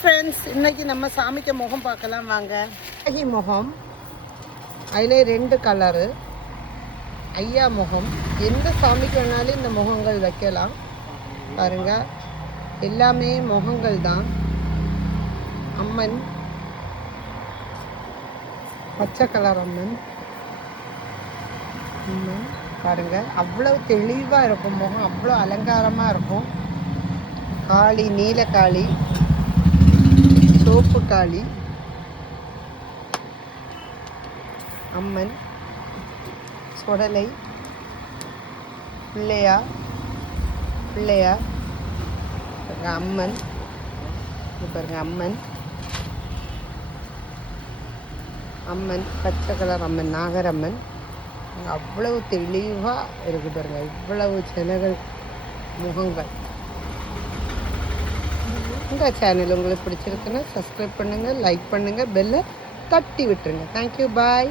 Friends, இன்னைக்கு நம்ம சாமிக்கு முகம் பார்க்கலாம் வாங்க. முகம் அதில் 2 கலரு. ஐயா முகம். எந்த சாமிக்கு வேணாலும் இந்த முகங்கள் வைக்கலாம். பாருங்க, எல்லாமே முகங்கள் தான். அம்மன் பச்சை கலர் அம்மன். பாருங்க, அவ்வளோ தெளிவாக இருக்கும் முகம், அவ்வளோ அலங்காரமாக இருக்கும். காளி, நீலக்காளி, சோப்பு காளி, அம்மன், சுடலை, பிள்ளையார், அம்மன். பாருங்க, அம்மன் பச்சை கலர் அம்மன், நாகரம்மன். அவ்வளவு தெளிவாக இருக்குது பாருங்க, இவ்வளவு சிலைகள், முகங்கள். இந்த சேனல் உங்களுக்கு பிடிச்சிருக்குன்னா சப்ஸ்கிரைப் பண்ணுங்கள், லைக் பண்ணுங்கள், பெல்லை தட்டி விட்டுருங்க. தேங்க்யூ, பாய்.